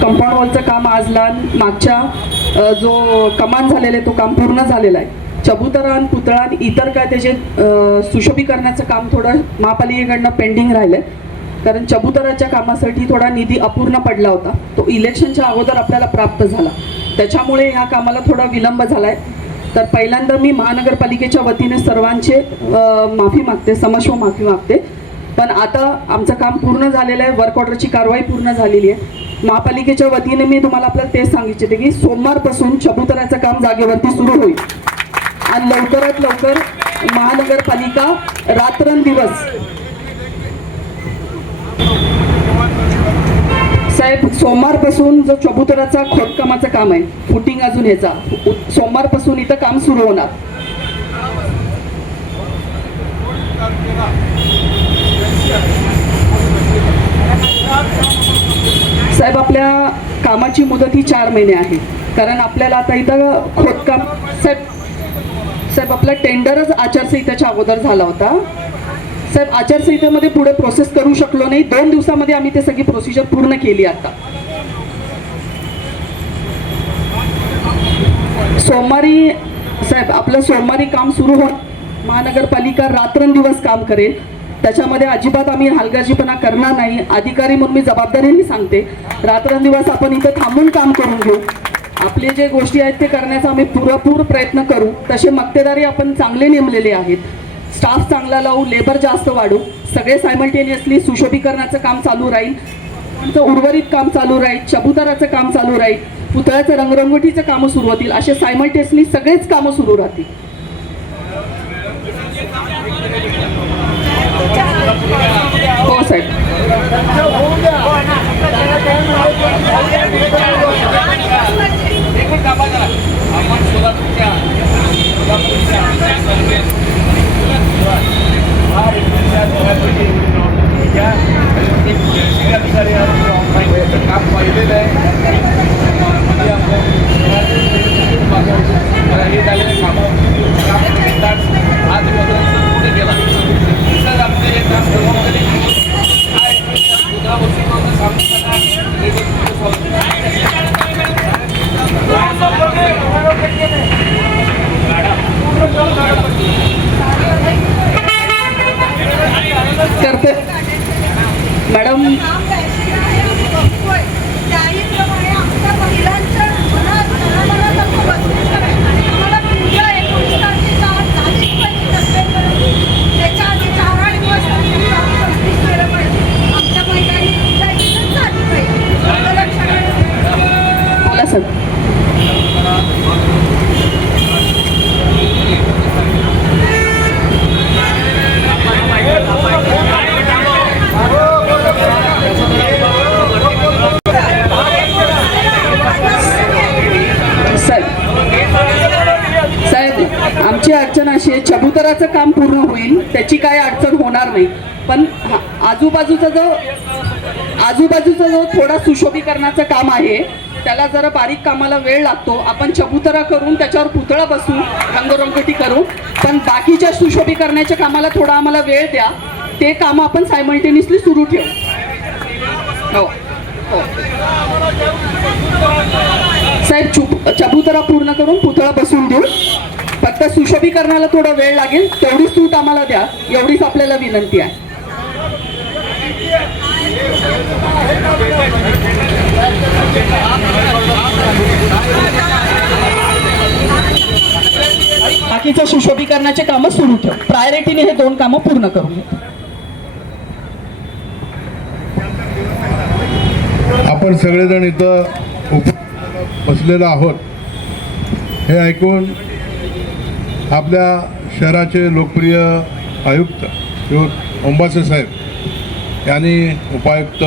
Compound वॉलचं काम आजला मागच्या जो कमान झालेला आहे तो काम पूर्ण झालेला आहे. चबुतरान पुतळान इतर काय त्याचे सुशोभीकरणाचं काम थोडं महापालिकेकडनं पेंडिंग राहिलं आहे, कारण चबुतराच्या कामासाठी थोडा निधी अपूर्ण पडला होता. तो इलेक्शनच्या अगोदर आपल्याला प्राप्त झाला, त्याच्यामुळे ह्या कामाला थोडा विलंब झाला आहे. तर पहिल्यांदा मी महानगरपालिकेच्या वतीने सर्वांचे माफी मागते, समस्व माफी मागते. पण आता आमचं काम पूर्ण झालेलं आहे, वर्क ऑर्डरची कारवाई पूर्ण झालेली आहे. महापालिकेच्या वतीने मी तुम्हाला आपल्याला तेच सांगितले की सोमवारपासून चबुतराचं काम जागेवरती सुरू होईल आणि लवकरात लवकर महानगरपालिका रात्रंदिवस साहेब सोमवारपासून जो चबुतराचा खोदकामाचं काम आहे, फुटिंग अजून ह्याचा सोमवारपासून इथं काम सुरू होणार. साहेब आपल्या कामाची मुदत ही 4 महिने आहे, कारण आपल्याला आता इथं खोदकाम साहेब आपला टेंडरच आचारसंहितेच्या अगोदर झाला होता. साहेब आचारसंहितेमध्ये पुढे प्रोसेस करू शकलो नाही, 2 दिवसामध्ये आम्ही ते सगळी प्रोसिजर पूर्ण केली. आता सोमवारी साहेब आपलं सोमवारी काम सुरू होऊन महानगरपालिका रात्रंदिवस काम करेल, त्याच्यामध्ये अजिबात आम्ही हलगर्जीपणा करणार नाही. अधिकारी म्हणून मी जबाबदारीने सांगते, रात्रंदिवस आपण इथं थांबून काम करून घेऊ. आपले जे गोष्टी आहेत ते करण्याचा आम्ही पुरेपूर प्रयत्न करू. तसे मक्तेदारी आपण चांगले नेमलेले आहेत, स्टाफ चांगला लावू, लेबर जास्त वाढू, सगळे सायमल्टेनियसली सुशोभीकरणाचं काम चालू राहील, उर्वरित काम चालू राहील, चबुतराचं काम चालू राहील, पुतळ्याचं रंगरंगोटीचं कामं सुरू होतील, असे सायमल्टेनियसली सगळेच कामं सुरू राहतील. हो साहेब. करते मॅडम. बोला सर. आमची अडचण अशी आहे, चबुतराचं काम पूर्ण होईल, त्याची काय अडचण होणार नाही, पण आजूबाजूचा जो थोडा सुशोभीकरणाचं काम आहे त्याला जरा बारीक कामाला वेळ लागतो. आपण चबुतरा करून त्याच्यावर पुतळा बसू, रंगरंगोटी करू, पण बाकीच्या सुशोभीकरणाच्या कामाला थोडा आम्हाला वेळ द्या. ते काम आपण सायमल्टेनियसली सुरू ठेवू. हो हो साहेब, चबुतरा पूर्ण करून पुतळा बसून देऊ, फक्त सुशोभीकरणाला थोडा वेळ लागेल, तेवढी सूट आम्हाला द्या, एवढीच आपल्याला विनंती आहे. बाकीच्या सुशोभीकरणाचे कामं सुरू ठेव, प्रायोरिटीने हे 2 कामं पूर्ण करून घ्या. आपण सगळेजण इथं बसलेलो आहोत हे ऐकून आपल्या शहराचे लोकप्रिय आयुक्त ओंबासे साहेब यांनी उपायुक्त